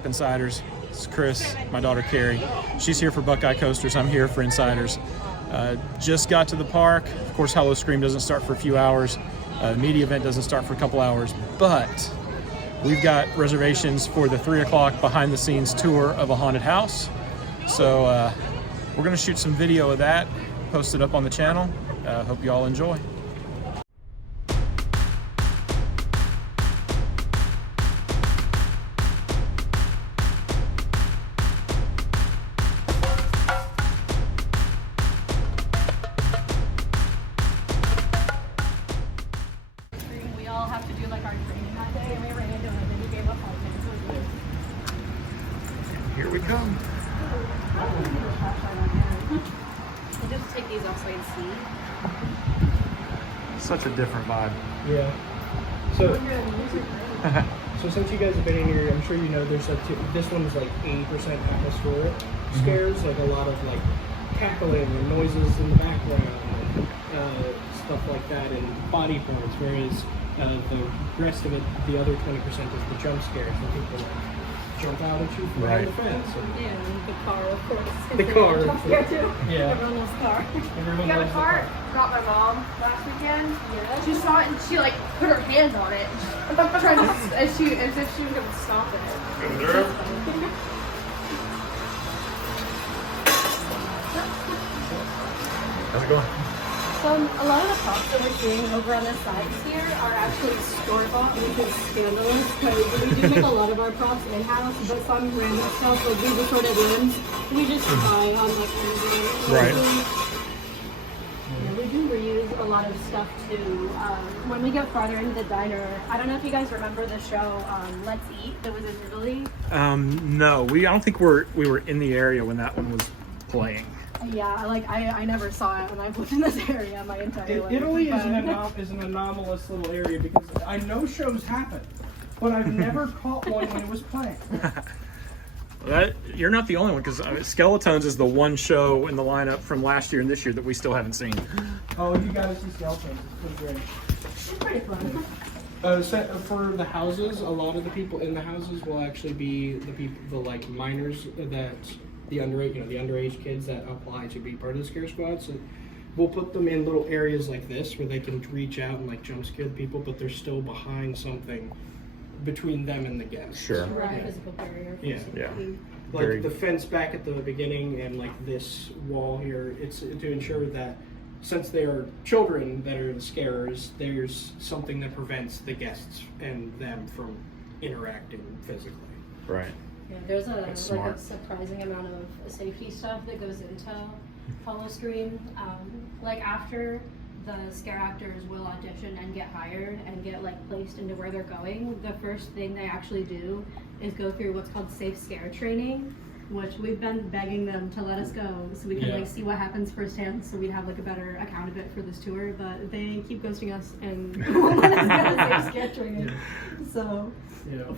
up, Insiders? It's Chris, my daughter Carrie. She's here for Buckeye Coasters. I'm here for Insiders. Just got to the park. Of course, Hollow Scream doesn't start for a few hours. The media event doesn't start for a couple hours, but we've got reservations for the 3 o'clock behind the scenes tour of a haunted house. So we're gonna shoot some video of that, post it up on the channel. Hope you all enjoy. We all have to do like our training that day, and we ran into it, and he gave up all day, so it was good. Here we come. We'll just take these outside and see. Such a different vibe. Yeah. So since you guys have been in here, I'm sure you know there's this one's like 80% atmospheric scares, like a lot of like cackling and noises in the background, and, stuff like that, and body parts. Whereas the rest of it, the other 20% is the jump scares, when people like jump out at you from behind the fence. Yeah, and the car, of course. The car. Yeah, too. Yeah. Everyone loves car. Everyone Yeah, the loves car got my mom last weekend. Yeah. She saw it and she like put her hands on it, trying to, as if she was gonna stop it. How's it going? So a lot of the props that we're seeing over on the sides here are actually store-bought, which is scandalous because we do make a lot of our props in-house, but some random stuff, like these assorted rooms, we just buy on like Amazon. Right. Yeah, we do reuse a lot of stuff too. When we get farther into the diner, I don't know if you guys remember the show Let's Eat that was in Italy. No, I don't think we were in the area when that one was playing. Yeah, like I never saw it when I've lived in this area my entire life. Italy is but- is an anomalous little area because I know shows happen, but I've never caught one when it was playing. You're not the only one, because Skeletons is the one show in the lineup from last year and this year that we still haven't seen. Oh, you gotta see Skeletons. It's great. It's pretty fun. For the houses, a lot of the people in the houses will actually be the like minors that the underage kids that apply to be part of the scare squad. So we'll put them in little areas like this where they can reach out and like jump scare people, but they're still behind something between them and the guests. Sure. Right, physical barrier. Yeah. Yeah. Like Very- the fence back at the beginning and like this wall here, it's to ensure that since they are children that are the scarers, there's something that prevents the guests and them from interacting physically. Right. Yeah, there's a smart. surprising amount of safety stuff that goes into Hollow Scream. Like after the scare actors will audition and get hired and get like placed into where they're going, the first thing they actually do is go through what's called safe scare training, which we've been begging them to let us go so we can like see what happens firsthand, so we'd have like a better account of it for this tour, but they keep ghosting us and won't let us go to safe scare training. So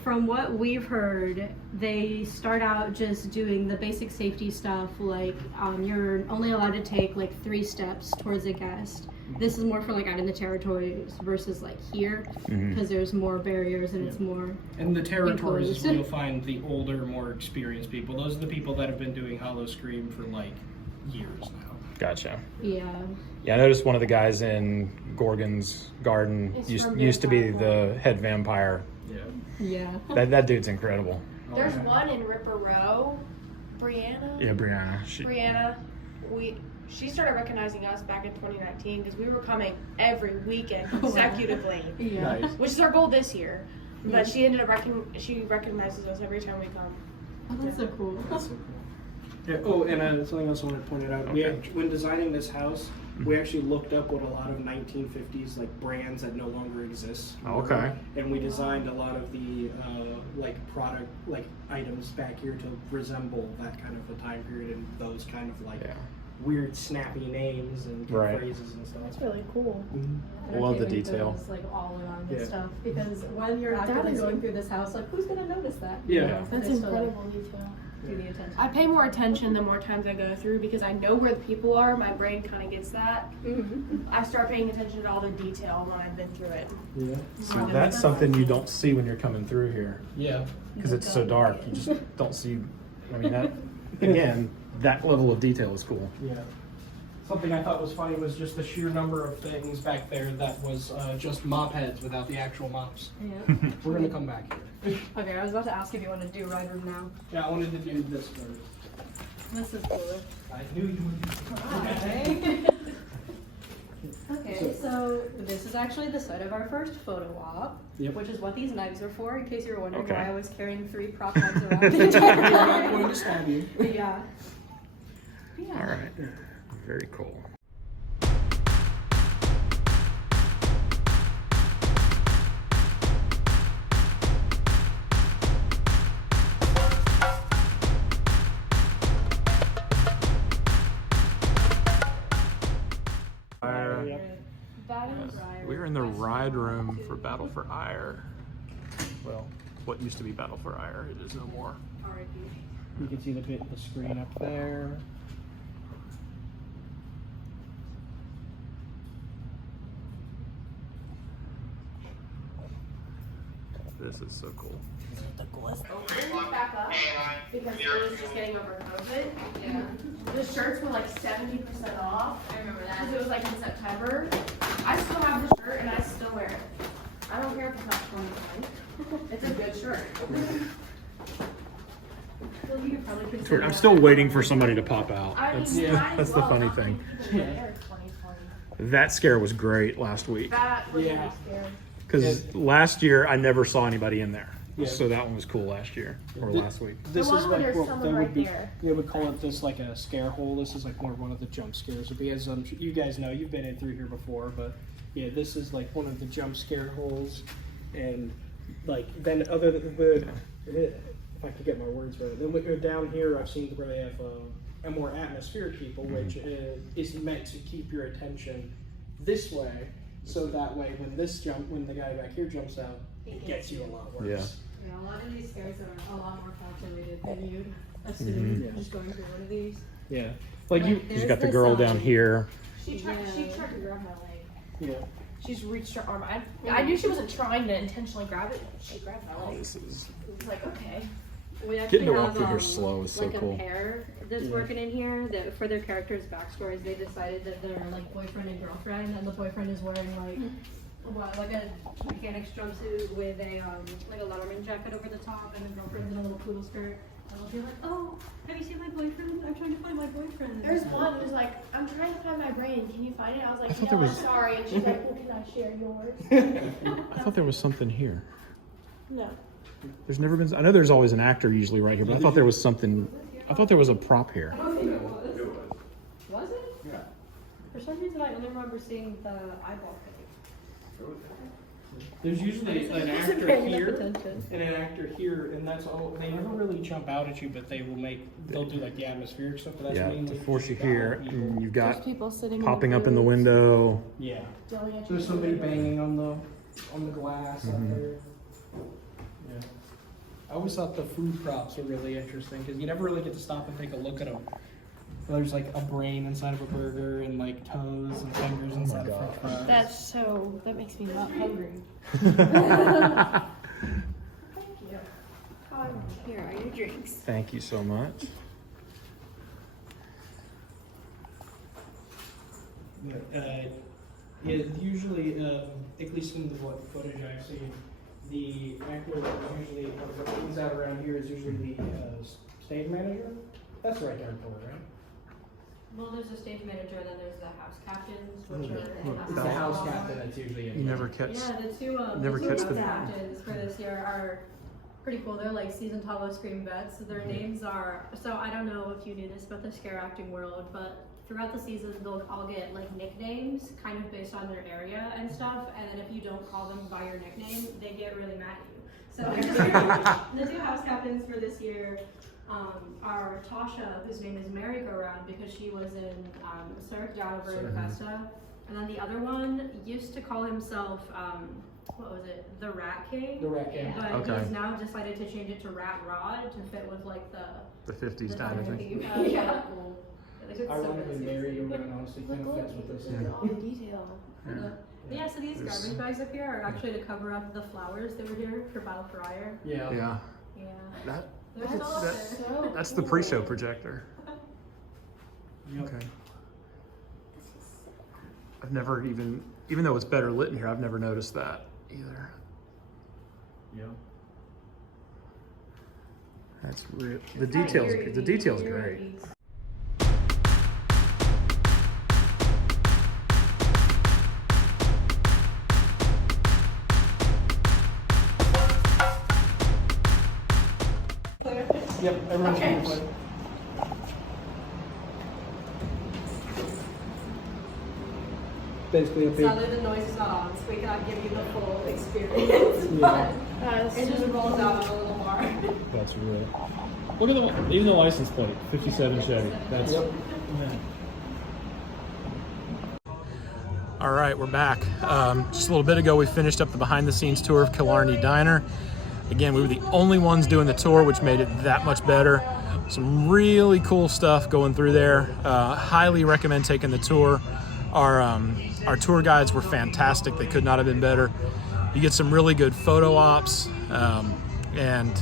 from what we've heard, they start out just doing the basic safety stuff, like you're only allowed to take like 3 steps towards a guest. This is more for like out in the territories versus like here, because there's more barriers and it's more. And the territories is enclosed. where you'll find the older, more experienced people. Those are the people that have been doing Hollow Scream for like years now. Gotcha. Yeah. Yeah, I noticed one of the guys in Gorgon's Garden used to be the head vampire. Yeah. Yeah. That dude's incredible. There's one in Ripper Row, Brianna. Yeah, Brianna. Brianna, she started recognizing us back in 2019 because we were coming every weekend consecutively, Yeah. Nice. which is our goal this year. But she ended up she recognizes us every time we come. Oh, that's so cool. That's so cool. Yeah. Oh, and something else I want to point out. When designing this house, we actually looked up what a lot of 1950s like brands that no longer exist. Okay. And we designed a lot of the like product like items back here to resemble that kind of a time period and those kind of like weird snappy names and phrases and stuff. That's really cool. I love the detail. Goes, like all around this stuff, because when you're actively going through this house, like who's gonna notice that? Yeah. You know, That's it's still, incredible detail. do the attention. I pay more attention the more times I go through because I know where the people are. My brain kind of gets that. I start paying attention to all the detail when I've been through it. Yeah. So that's something you don't see when you're coming through here Yeah. because it's so dark. You just don't see. I mean, that again, that level of detail is cool. Yeah. Something I thought was funny was just the sheer number of things back there that was just mop heads without the actual mops. Yeah. We're gonna come back here. Okay, I was about to ask if you want to do ride room now. Yeah, I wanted to do this first. This is cooler. I knew you would. Hi. Okay, so this is actually the site of our first photo op, Yep. which is what these knives are for, in case you were wondering Okay. why I was carrying 3 prop knives around the entire I'm not time. going to stab you. Yeah. Yeah. All right. Very cool. That is We're in the ride room for Battle for Eire. Well, what used to be Battle for Eire, it is no more. R.I.P. You can see the screen up there. This is so cool. open back up because it was just getting over COVID. Yeah. The shirts were like 70% off. I remember that. Because it was like in September. I still have the shirt and I still wear it. I don't care if it's not 2020. It's a good shirt. Well, you could probably It's weird. consider I'm still waiting for somebody to pop out. I That's, mean, might as that's the well. funny Not many thing. people wear 2020. That scare was great last week. That was Yeah. really scary. Because last year I never saw anybody in there. Yeah. So that one was cool last year or last week. This The is one where like there's what someone they would right be. there. They would call it this like a scare hole. This is like more one of the jump scares. Because you guys know you've been in through here before, but yeah, this is like one of the jump scare holes, and like then other than the, if I could get my words right, then when you're down here, I've seen where they have a more atmospheric people, which is meant to keep your attention this way, so that way when the guy back here jumps out, it gets you a lot worse. Yeah. Yeah, a lot of these scares are a lot more calculated than you'd assume Mhm. just going through one of these. Yeah, like you. She's got the girl down here. She tried Yeah. to grab my leg. Yeah. She's reached her arm. I knew she wasn't trying to intentionally grab it. She grabbed my leg. This is It was like, okay. We actually Getting to walk have, through here slow is so like cool. a pair that's working in here that for their characters' backstories, they decided that they're like boyfriend and girlfriend, and the boyfriend is wearing like a mechanic's jumpsuit with a like a Letterman jacket over the top, and the girlfriend's in a little poodle skirt. And they'll be like, "Oh, have you seen my boyfriend? I'm trying to find my boyfriend." There's one who's like, I'm trying to find my brain. Can you find it? I was like, thought no, there I'm was- sorry. And she's like, well, can I share yours? I thought there was something here. No. There's never been. I know there's always an actor usually right here, but I thought there was something. I thought there was a prop here. I don't think it was. Was it? Yeah. For some reason, I only remember seeing the eyeball thing. There's usually an Wasn't actor paying enough here attention. and an actor here, and that's all. They never really jump out at you, but they'll do like the atmospheric stuff. But that's Yeah, mainly to force you just here, people. and you've There's got people sitting popping up in the window. Yeah, Yelling at you. there's somebody banging on the glass out there. Yeah, I always thought the food props were really interesting because you never really get to stop and take a look at them. There's like a brain inside of a burger and like toes and fingers inside of French fries. That makes me not hungry. Thank you. Here are your drinks. Thank you so much. Yeah, usually, at least in the footage I've seen, the actor that was usually what comes out around here is usually the stage manager. That's the right term for it, right? Well, there's a stage manager, and then there's the house captains, which It's are the house captain that's usually in. You never catch. Yeah, the two Never the two catch house the- captains for this year are pretty cool. They're like seasoned Hollow Scream vets. Their names are, so I don't know if you knew this about the scare acting world, but throughout the season they'll all get like nicknames kind of based on their area and stuff, and then if you don't call them by your nickname, they get really mad at you. So the two house captains for this year are Tasha, whose name is Merry-Go-Round because she was in Cirque down over in Festa, and then the other one used to call himself what was it? The Rat King. The Rat King. But Okay. he's now decided to change it to Rat Rod to fit with like the 50s kind of thing. Yeah. Cool. Like, it's so Ironically, fancy. Mary O'Brien honestly kind of fits with this. The detail. Yeah. But yeah, so these garbage bags up here are actually to cover up the flowers that were here for Battle For Eire. Yeah. Yeah. Yeah. That, They're still up there. that's the pre-show projector. Yep. Okay. I've never even though it's better lit in here, I've never noticed that either. Yeah. That's real. The details great. Yep, everyone's Okay. gonna play. Basically up here. Sadly, the noise is not on, so we cannot give you the full experience, but it just rolls out a little more. That's real. Look at even the license plate, 57 Chevy. That's. Yep. All right, we're back. Just a little bit ago, we finished up the behind-the-scenes tour of Killarney Diner. Again, we were the only ones doing the tour, which made it that much better. Some really cool stuff going through there. Highly recommend taking the tour. Our tour guides were fantastic. They could not have been better. You get some really good photo ops, and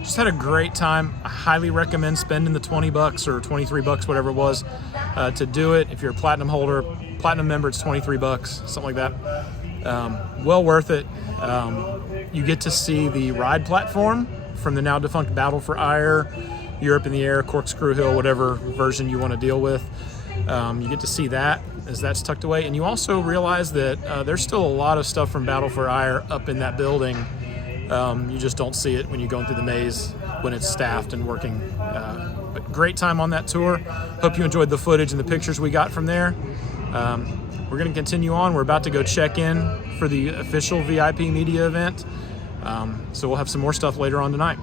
just had a great time. I highly recommend spending the $20 or $23, whatever it was, to do it. If you're a platinum holder, platinum member, it's $23, something like that. Well worth it. You get to see the ride platform from the now defunct Battle For Eire, Europe in the Air, Corkscrew Hill, whatever version you want to deal with. You get to see that as that's tucked away, and you also realize that there's still a lot of stuff from Battle For Eire up in that building. You just don't see it when you're going through the maze when it's staffed and working. But great time on that tour. Hope you enjoyed the footage and the pictures we got from there. We're going to continue on. We're about to go check in for the official VIP media event. So we'll have some more stuff later on tonight.